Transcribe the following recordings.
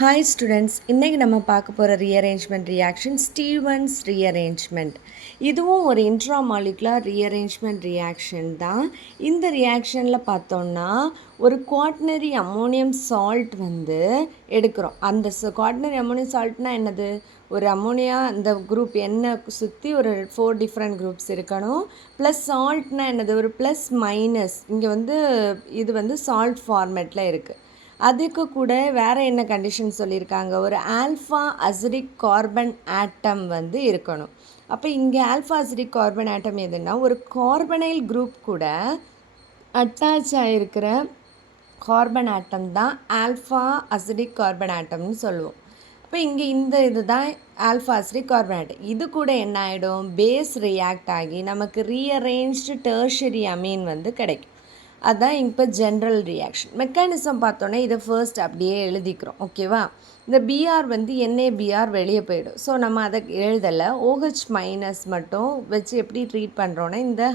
Hi students, இன்றைக்கி நம்ம பார்க்க போகிற ரீஅரேஞ்ச்மெண்ட் ரியாக்ஷன் ஸ்டீவன்ஸ் ரீஅரேஞ்ச்மெண்ட். இதுவும் ஒரு இன்ட்ராமாலிகுலர் ரீஅரேஞ்ச்மெண்ட் ரியாக்ஷன் தான். இந்த ரியாக்ஷனில் பார்த்தோன்னா ஒரு குவாட்டர்னரி அம்மோனியம் சால்ட் வந்து எடுக்கிறோம். அந்த குவாட்டர்னரி அம்மோனியம் சால்ட்னால் என்னது? ஒரு அம்மோனியா அந்த குரூப் என்ன சுற்றி ஒரு 4 டிஃப்ரெண்ட் குரூப்ஸ் இருக்கணும். ப்ளஸ் சால்ட்னால் என்னது? ஒரு ப்ளஸ் மைனஸ். இங்கே வந்து இது வந்து சால்ட் ஃபார்மேட்டில் இருக்குது. அதுக்கு கூட வேறு என்ன கண்டிஷன் சொல்லியிருக்காங்க? ஒரு ஆல்ஃபா அசிடிக் கார்பன் ஆட்டம் வந்து இருக்கணும். அப்போ இங்கே ஆல்ஃபா அசிடிக் கார்பன் ஆட்டம் எதுன்னா ஒரு கார்பனைல் குரூப் கூட அட்டாச் ஆகிருக்கிற கார்பன் ஆட்டம் தான் ஆல்ஃபா அசிடிக் கார்பன் ஆட்டம்னு சொல்லுவோம். அப்போ இங்கே இந்த இது தான் ஆல்ஃபா அசிடிக் கார்பன் ஆட்டம். இது கூட என்ன ஆகிடும்? பேஸ் ரியாக்ட் ஆகி நமக்கு ரீஅரேஞ்ச்டு டெர்ஷரி அமீன் வந்து கிடைக்கும். அதுதான் இப்போ ஜென்ரல் ரியாக்ஷன். மெக்கானிசம் பார்த்தோன்னே இதை ஃபர்ஸ்ட் அப்படியே எழுதிக்கிறோம். ஓகேவா? இந்த பிஆர் வந்து NaBr வெளியே போயிடும். ஸோ நம்ம அதை எழுதலை. OH மைனஸ் மட்டும் வச்சு எப்படி ட்ரீட் பண்ணுறோன்னா இந்த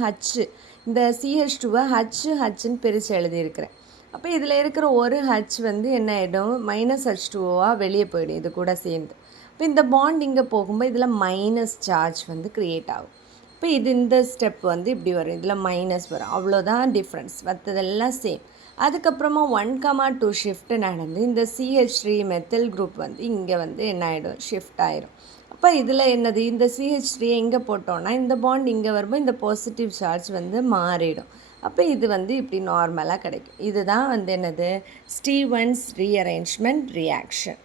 இந்த CH2-வை ஹச்சுன்னு பிரித்து எழுதியிருக்கிறேன். அப்போ இதில் இருக்கிற ஒரு ஹச் வந்து என்ன ஆகிடும்? -H2O-வாக வெளியே போயிடும் இது கூட சேர்ந்து. இப்போ இந்த பாண்ட் இங்கே போகும்போது இதில் மைனஸ் சார்ஜ் வந்து க்ரியேட் ஆகும். இப்போ இந்த ஸ்டெப் வந்து இப்படி வரும், இதில் மைனஸ் வரும், அவ்வளோதான் டிஃப்ரென்ஸ். மற்றதெல்லாம் சேம். அதுக்கப்புறமா 1,2 ஷிஃப்ட் நடந்து இந்த CH3 மெத்தில் குரூப் வந்து இங்கே வந்து என்ன ஆகிடும்? ஷிஃப்ட் ஆகிடும். அப்போ இதில் என்னது? இந்த CH3 எங்கே போட்டோன்னா இந்த பாண்ட் இங்கே வரும்போது இந்த பாசிட்டிவ் சார்ஜ் வந்து மாறிடும். அப்போ இது வந்து இப்படி நார்மலாக கிடைக்கும். இதுதான் வந்து என்னது? Stevens rearrangement reaction.